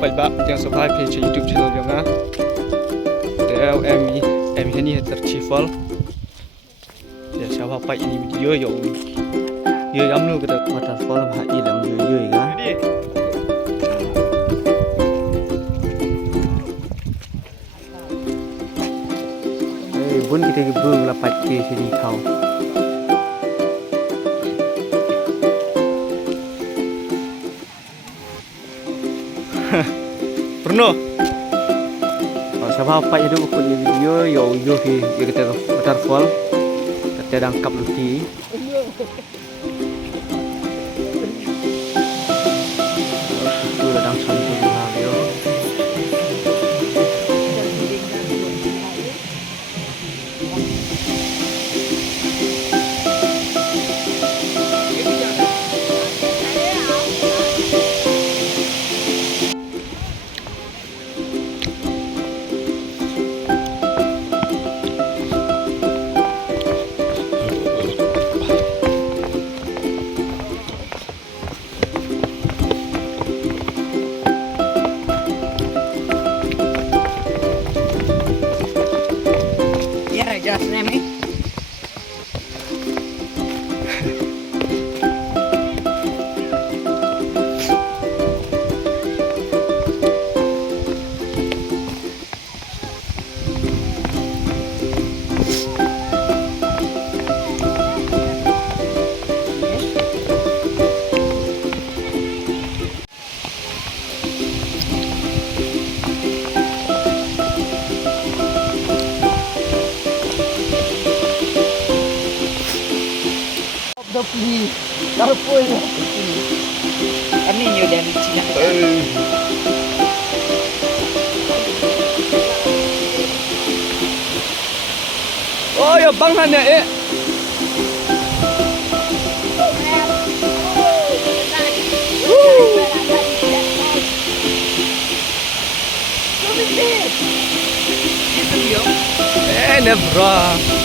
phải bạn yang subscribe page YouTube channel yang á để em ini Tyrshi fall để sao họ phải ini video yang lắm luôn cái waterfall mà đi làm dưới á bun kita gebung lapat ke sini kau pernah sabab apa itu pun video yo kita waterfall kita dangkap luti itu ladang santu yo Just name it. Please, careful. Kami nyo dan Cina. oh ya banghan ya nebra